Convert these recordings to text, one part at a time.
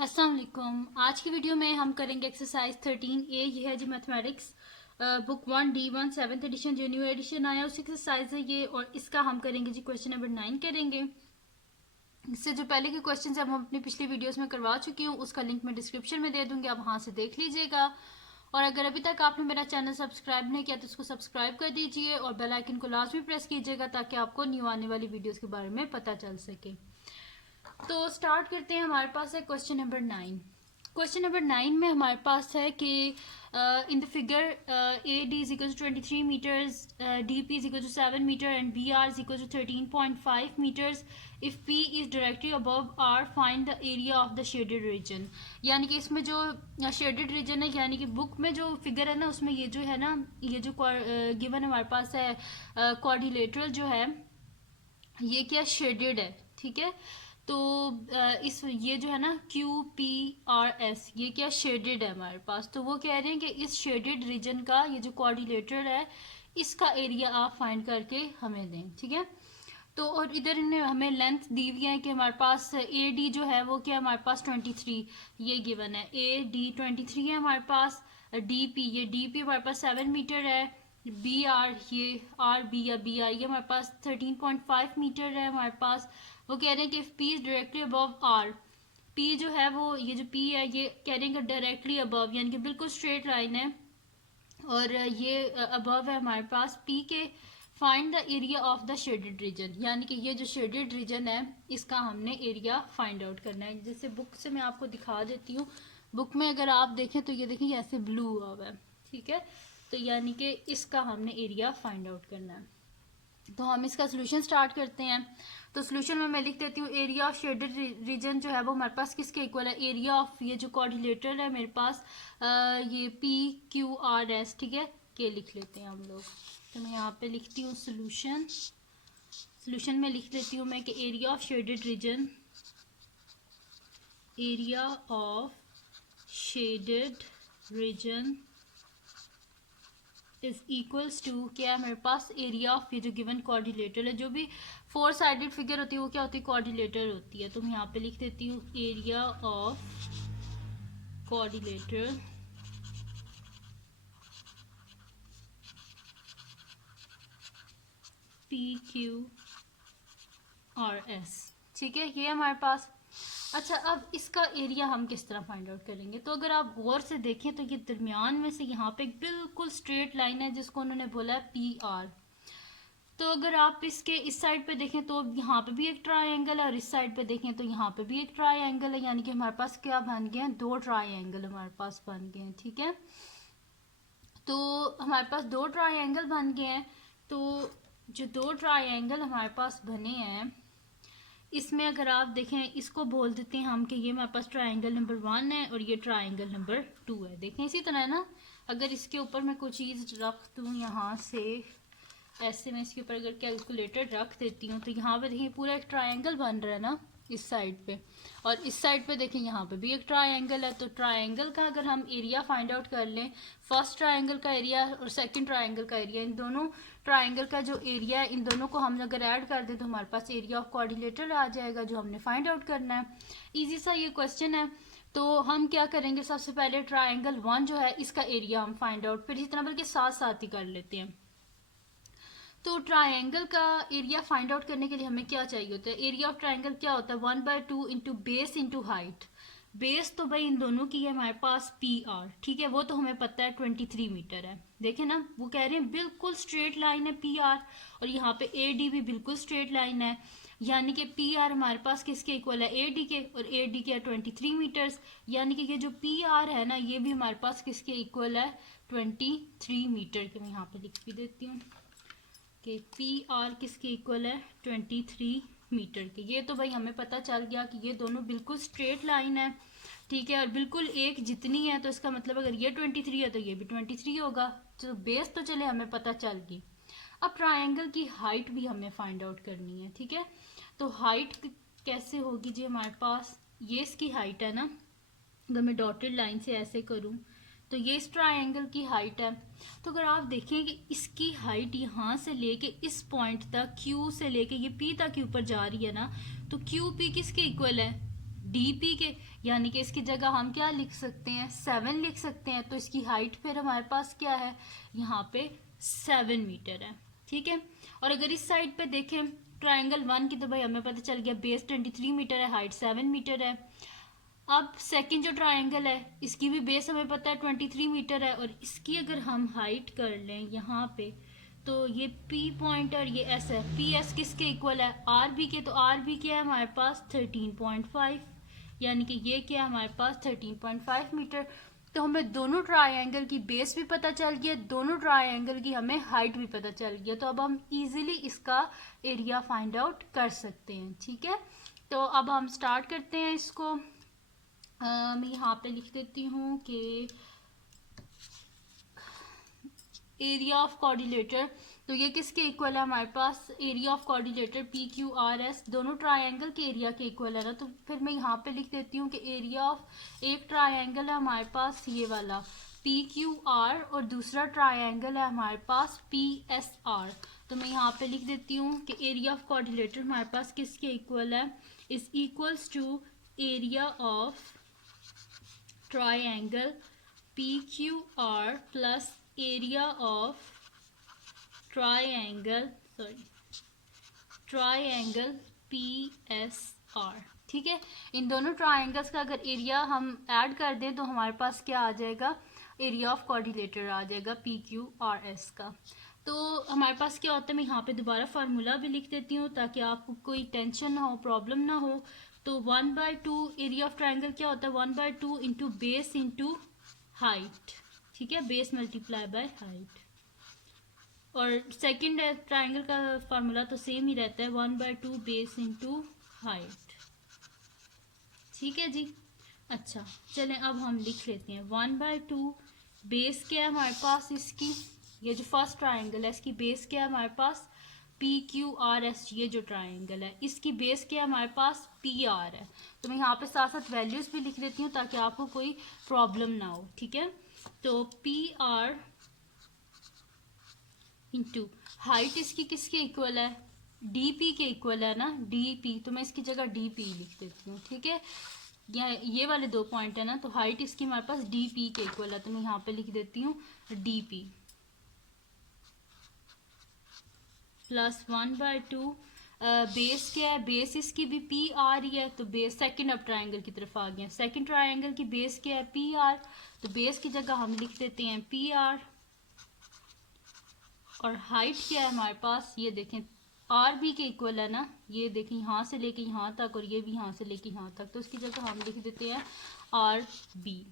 अस्सलाम वालेकुम। आज की वीडियो में हम करेंगे एक्सरसाइज 13A। ये है जी mathematics book 1D1 7th edition जो न्यू एडिशन आया उस एक्सरसाइज है ये, और इसका हम करेंगे जी क्वेश्चन नंबर 9 करेंगे। इससे जो पहले के क्वेश्चन हम अपनी पिछली वीडियोस में करवा चुकी हूँ, उसका लिंक मैं डिस्क्रिप्शन में दे दूंगी, आप वहाँ से देख लीजिएगा। और अगर अभी तक आपने मेरा चैनल सब्सक्राइब नहीं किया तो उसको सब्सक्राइब कर दीजिए और बेल आइकन को लाजमी प्रेस कीजिएगा ताकि आपको न्यू आने वाली वीडियोस के बारे में पता चल सके। तो स्टार्ट करते हैं। हमारे पास है क्वेश्चन नंबर 9। क्वेश्चन नंबर 9 में हमारे पास है कि in the figure A D is equal to 23 meters, D P is equal to 7 meter and B R is equal to 13.5 meters. If P is directly above R find the area of the shaded region. यानी कि इसमें जो shaded region है, यानी कि book में जो figure है ना, उसमें ये जो है ना, ये जो गिवन हमारे पास है क्वाड्रिलेटरल जो है, ये क्या शेडेड है, ठीक है। तो इस ये जो है ना QPRS, ये क्या शेडेड है हमारे पास। तो वो कह रहे हैं कि इस शेडेड रीजन का ये जो कोऑर्डिनेटर है, इसका एरिया आप फाइंड करके हमें दें, ठीक है। तो और इधर इन्हें हमें लेंथ दी हुई है कि हमारे पास AD जो है वो क्या हमारे पास 23 ये गिवन है। AD 23 है हमारे पास। DP ये DP हमारे पास 7 मीटर है। BR ये RB या BI ये हमारे पास 13.5 मीटर है हमारे पास। वो कह रहे हैं कि if P is directly above R, P जो है वो ये जो P है ये कह रहे हैं कि डायरेक्टली अबव यानी कि बिल्कुल स्ट्रेट लाइन है, और ये अबव है हमारे पास P के। Find the area of the shaded region, यानी कि ये जो शेडेड रीजन है इसका हमने एरिया फाइंड आउट करना है। जैसे बुक से मैं आपको दिखा देती हूँ। बुक में अगर आप देखें तो ये देखिए ऐसे ब्लू हुआ है, ठीक है। तो यानी कि इसका हमने एरिया फाइंड आउट करना है। तो हम इसका सोल्यूशन स्टार्ट करते हैं। तो सोल्यूशन में मैं लिख देती हूँ एरिया ऑफ शेडेड रीजन जो है वो हमारे पास किसके इक्वल है, एरिया ऑफ ये जो कोऑर्डिनेटर है मेरे पास ये PQRS, ठीक है, के लिख लेते हैं हम लोग। तो मैं यहाँ पे लिखती हूँ सोल्यूशन में लिख लेती हूँ मैं कि area of shaded region, area of shaded region is equals to क्या है मेरे पास, एरिया ऑफ ये जो गिवन कोऑर्डिनेटर है। जो भी 4 साइडेड फिगर होती है वो क्या होती है, कोऑर्डिनेटर होती है। तो मैं यहाँ पे लिख देती हूँ एरिया ऑफ कोऑर्डिनेटर PQRS, ठीक है, ये हमारे पास। अच्छा, अब इसका एरिया हम किस तरह फाइंड आउट करेंगे। तो अगर आप गौर से देखें तो ये दरमियान में से यहाँ पे बिल्कुल स्ट्रेट लाइन है जिसको उन्होंने बोला है PR। तो अगर आप इसके इस साइड पे देखें तो यहाँ पे भी एक ट्रायंगल है, और इस साइड पे देखें तो यहाँ पे भी एक ट्रायंगल है, यानी कि हमारे पास क्या बन गए हैं, 2 ट्रायंगल हमारे पास बन गए हैं, ठीक है। तो हमारे पास 2 ट्रायंगल बन गए हैं। तो जो 2 ट्रायंगल हमारे पास बने हैं, इसमें अगर आप देखें इसको बोल देते हैं हम कि ये हमारे पास ट्रायंगल नंबर 1 है और ये ट्रायंगल नंबर 2 है। देखें इसी तरह है ना, अगर इसके ऊपर मैं कोई चीज़ रख दूँ यहाँ से, ऐसे मैं इसके ऊपर अगर कैलकुलेटर रख देती हूँ तो यहाँ पे देखिए पूरा एक ट्रायंगल बन रहा है ना इस साइड पे, और इस साइड पे देखें यहाँ पे भी एक ट्रायंगल है। तो ट्रायंगल का अगर हम एरिया फाइंड आउट कर लें, फर्स्ट ट्रायंगल का एरिया और सेकंड ट्रायंगल का एरिया, इन दोनों ट्रायंगल का जो एरिया है इन दोनों को हम अगर ऐड कर दें तो हमारे पास एरिया ऑफ कोऑर्डिनेटर आ जाएगा जो हमने फाइंड आउट करना है। ईजी सा ये क्वेश्चन है। तो हम क्या करेंगे, सबसे पहले ट्रायंगल 1 जो है इसका एरिया हम फाइंड आउट, फिर इसी तरह बल्कि साथ साथ ही कर लेते हैं। तो ट्रायंगल का एरिया फाइंड आउट करने के लिए हमें क्या चाहिए होता है, एरिया ऑफ ट्रायंगल क्या होता है, 1/2 into base into height. Base तो भाई इन दोनों की है हमारे पास PR, ठीक है, वो तो हमें पता है 23 मीटर है। देखे ना, वो कह रहे हैं बिल्कुल स्ट्रेट लाइन है PR, और यहाँ पे AD भी बिल्कुल स्ट्रेट लाइन है, यानी कि PR हमारे पास किसके इक्वल है, AD के, और AD के 23 मीटर्स, यानी कि ये जो PR है ना ये भी हमारे पास किसके इक्वल है, 23 मीटर के। मैं यहाँ पे लिख भी देती हूँ कि PR किसके इक्वल है, 23 मीटर के। ये तो भाई हमें पता चल गया कि ये दोनों बिल्कुल स्ट्रेट लाइन है, ठीक है, और बिल्कुल एक जितनी है। तो इसका मतलब अगर ये 23 है तो ये भी 23 होगा। तो बेस तो चले हमें पता चल गई। अब ट्रायंगल की हाइट भी हमें फाइंड आउट करनी है, ठीक है। तो हाइट कैसे होगी जी, हमारे पास ये इसकी हाइट है ना, अगर मैं डॉटेड लाइन से ऐसे करूँ तो ये इस ट्रायंगल की हाइट है। तो अगर आप देखें कि इसकी हाइट यहाँ से लेके इस पॉइंट तक Q से लेके ये P तक के ऊपर जा रही है ना, तो QP किसके इक्वल है, DP के, यानी कि इसकी जगह हम क्या लिख सकते हैं, 7 लिख सकते हैं। तो इसकी हाइट फिर हमारे पास क्या है, यहाँ पे 7 मीटर है, ठीक है। और अगर इस साइड पे देखें ट्राइंगल 1 की, तो भाई हमें पता चल गया बेस 23 मीटर है, हाइट 7 मीटर है। अब सेकंड जो ट्राइंगल है इसकी भी बेस हमें पता है 23 मीटर है, और इसकी अगर हम हाइट कर लें यहाँ पे, तो ये P पॉइंट और ये S है, PS किसके इक्वल है, RB के। तो RB क्या है हमारे पास 13.5, यानी कि ये क्या है हमारे पास 13.5 मीटर। तो हमें दोनों ट्राइंगल की बेस भी पता चल गया, दोनों ट्राइंगल की हमें हाइट भी पता चल गया। तो अब हम इजीली इसका एरिया फाइंड आउट कर सकते हैं, ठीक है। तो अब हम स्टार्ट करते हैं इसको। मैं यहाँ पे लिख देती हूँ कि एरिया ऑफ कोऑर्डिनेटर, तो ये किसके इक्वल है हमारे पास, एरिया ऑफ कोऑर्डिनेटर PQRS दोनों ट्राइंगल के एरिया के इक्वल है ना। तो फिर मैं यहाँ पे लिख देती हूँ कि एरिया ऑफ एक ट्राइंगल है हमारे पास ये वाला PQR, और दूसरा ट्राइंगल है हमारे पास PSR। तो मैं यहाँ पे लिख देती हूँ कि एरिया ऑफ कोऑर्डिनेटर हमारे पास किसके इक्वल है, is equals to area of triangle PQR plus area of triangle PSR, ठीक है। इन दोनों ट्राइंगल्स का अगर एरिया हम ऐड कर दें तो हमारे पास क्या आ जाएगा, एरिया ऑफ कोऑर्डिनेटर आ जाएगा PQRS का। तो हमारे पास क्या होता है, मैं यहाँ पे दोबारा फार्मूला भी लिख देती हूँ ताकि आपको कोई टेंशन ना हो, प्रॉब्लम ना हो। तो 1/2 एरिया ऑफ ट्राइंगल क्या होता है, 1/2 इंटू बेस इंटू हाइट, ठीक है, बेस मल्टीप्लाई बाय हाइट। और सेकंड ट्राइंगल का फार्मूला तो सेम ही रहता है, 1/2 बेस इंटू हाइट, ठीक है जी। अच्छा चलें अब हम लिख लेते हैं 1/2 बेस क्या है हमारे पास इसकी, ये जो फर्स्ट ट्राइंगल है इसकी बेस क्या है हमारे पास PQRS, ये जो ट्राइंगल है इसकी बेस क्या है हमारे पास PR है। तो मैं यहाँ पे साथ साथ वैल्यूज भी लिख लेती हूँ ताकि आपको कोई प्रॉब्लम ना हो, ठीक है। तो PR इंटू हाइट इसकी किसके इक्वल है, DP के इक्वल है ना, DP। तो मैं इसकी जगह DP लिख देती हूँ, ठीक है। ये वाले 2 पॉइंट है ना, तो हाइट इसकी हमारे पास DP के इक्वल है। तो मैं यहाँ पे लिख देती हूँ DP प्लस 1/2 बेस क्या है, बेस इसकी भी PR ही है। तो बेस सेकंड अब ट्राइंगल की तरफ आ गया, सेकंड ट्राइंगल की बेस क्या है PR। तो बेस की जगह हम लिख देते हैं PR, और हाइट क्या है हमारे पास, ये देखें RB के इक्वल है ना, ये देखें यहाँ से लेके यहाँ तक, और ये भी यहाँ से लेके यहाँ तक। तो इसकी जगह हम लिख देते हैं RB,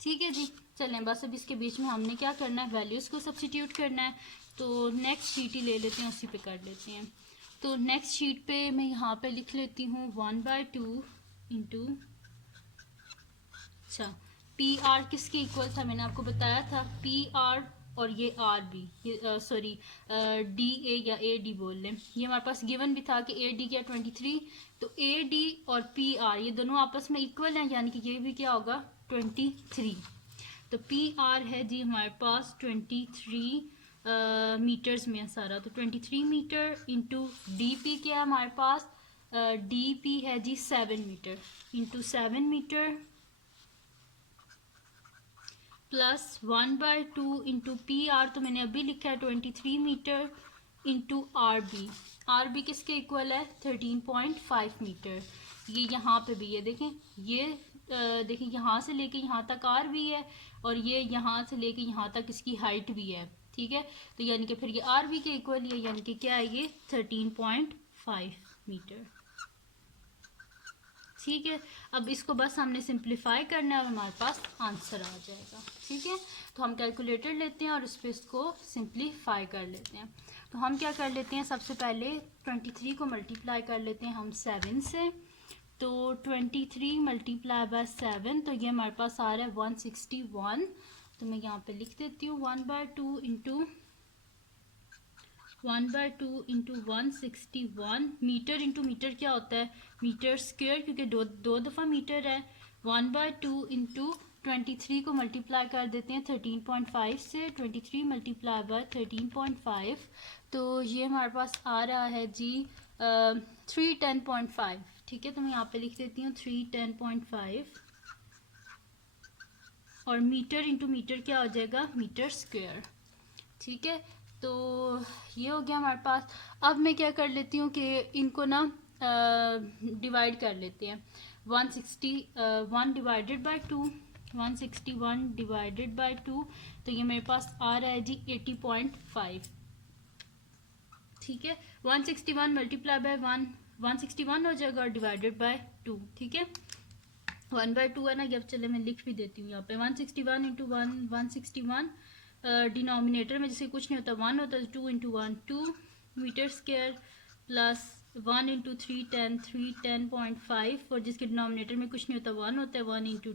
ठीक है जी। चलें बस अब इसके बीच में हमने क्या करना है, वैल्यूज़ को सब्स्टिट्यूट करना है। तो नेक्स्ट शीट ही ले लेते हैं, उसी पे कर लेते हैं। तो नेक्स्ट शीट पे मैं यहाँ पे लिख लेती हूँ 1/2 इंटू, अच्छा PR किसके इक्वल था, मैंने आपको बताया था PR और ये RB, ये सॉरी DA या AD बोल लें, ये हमारे पास गिवन भी था कि AD क्या 23। तो AD और PR ये दोनों आपस में इक्वल हैं, यानी कि ये भी क्या होगा 23। तो PR है जी हमारे पास 23 मीटर्स में है सारा, तो 23 मीटर इंटू DP क्या है हमारे पास, DP है जी 7 meter into 7 meter plus 1/2 into PR, तो मैंने अभी लिखा है 23 मीटर इंटू RB किसके इक्वल है 13.5 मीटर। ये यहाँ पे भी है देखें, ये देखें यहाँ से लेके यहाँ तक RB है, और ये यहाँ से लेके यहाँ तक इसकी हाइट भी है, ठीक है। तो यानी कि फिर ये RB के इक्वल है, यानी कि क्या है ये 13.5 मीटर, ठीक है। अब इसको बस हमने सिंप्लीफाई करना है और हमारे पास आंसर आ जाएगा, ठीक है। तो हम कैलकुलेटर लेते हैं और उस पर इसको सिंप्लीफाई कर लेते हैं। तो हम क्या कर लेते हैं, सबसे पहले 23 को मल्टीप्लाई कर लेते हैं हम 7 से। तो 23 मल्टीप्लाई बाय 7, तो ये हमारे पास आ रहा है 161। तो मैं यहाँ पे लिख देती हूँ 1/2 इंटू 1/2 मीटर इंटू मीटर क्या होता है मीटर स्क्वेयर, क्योंकि दो दफ़ा मीटर है। 1/2 इंटू 23 को मल्टीप्लाई कर देते हैं 13.5 से, 23 मल्टीप्लाई बाय 13.5, तो ये हमारे पास आ रहा है जी 310.5, ठीक है। तो मैं यहाँ पे लिख देती हूँ 310.5 और मीटर इंटू मीटर क्या हो जाएगा, मीटर स्क्वायर, ठीक है। तो ये हो गया हमारे पास। अब मैं क्या कर लेती हूँ कि इनको ना डिवाइड कर लेते हैं। 161 डिवाइडेड बाय 2, 161 डिवाइडेड बाय 2, तो ये मेरे पास आ रहा है जी 80.5, ठीक है। 161 मल्टीप्लाई बाय 161 हो जाएगा और डिवाइडेड बाय 2, ठीक है। 1/2 है ना, जब चले मैं लिख भी देती हूँ यहाँ पे 161 इंटू 161 डिनोमिनेटर में जैसे कुछ नहीं होता 1 होता है, 2 इंटू 1 2 मीटर स्क्वायर प्लस 1 इंटू 310.5 और जिसके डिनोमिनेटर में कुछ नहीं होता 1 होता है, 1 इंटू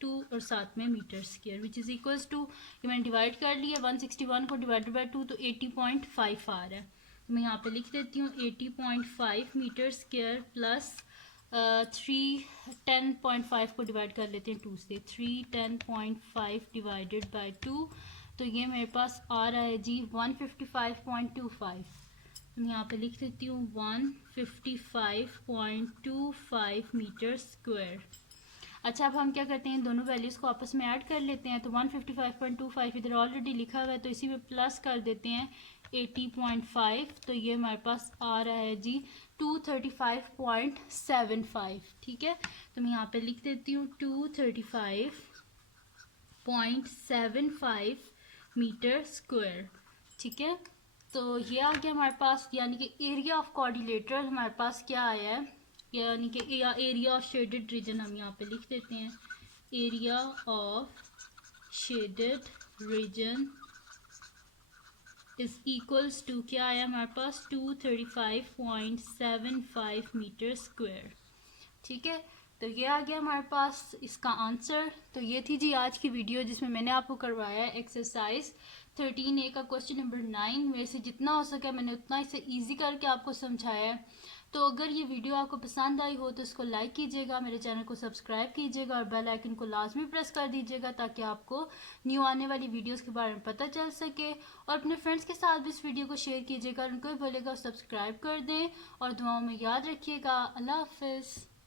2 और साथ में meter square which is equals to, ये मैंने डिवाइड कर लिया 161 को डिवाइडेड बाय 2 तो 80.5 आ रहा है। तो मैं यहाँ पे लिख देती हूँ 80.5 मीटर स्क्वायर प्लस 310.5 को डिवाइड कर लेते हैं 2 से, 310.5 डिवाइडेड बाय 2, तो ये मेरे पास आ रहा है जी 155.25। मैं यहाँ पे लिख देती हूँ 155.25 मीटर स्क्वायर। अच्छा, अब हम क्या करते हैं, दोनों वैल्यूज़ को आपस में ऐड कर लेते हैं। तो 155.25 इधर ऑलरेडी लिखा हुआ है तो इसी में प्लस कर देते हैं 80.5, तो ये हमारे पास आ रहा है जी 235.75, ठीक है। तो मैं यहाँ पे लिख देती हूँ 235.75 मीटर स्क्वायर, ठीक है। तो ये आ गया हमारे पास, यानी कि एरिया ऑफ क्वाड्रिलेटरल हमारे पास क्या आया है, यानी कि एरिया ऑफ शेडेड रीजन हम यहाँ पे लिख देते हैं, area of shaded region is equals to क्या आया हमारे पास 235.75 मीटर स्क्वायर, ठीक है। तो ये आ गया हमारे पास इसका आंसर। तो ये थी जी आज की वीडियो जिसमें मैंने आपको करवाया है एक्सरसाइज 13A का क्वेश्चन नंबर 9। मेरे से जितना हो सका मैंने उतना इसे इजी करके आपको समझाया है। तो अगर ये वीडियो आपको पसंद आई हो तो इसको लाइक कीजिएगा, मेरे चैनल को सब्सक्राइब कीजिएगा और बेल आइकन को लाजमी प्रेस कर दीजिएगा ताकि आपको न्यू आने वाली वीडियोस के बारे में पता चल सके। और अपने फ्रेंड्स के साथ भी इस वीडियो को शेयर कीजिएगा, उनको भी बोलेगा सब्सक्राइब कर दें और दुआओं में याद रखिएगा। अल्लाह हाफिज़।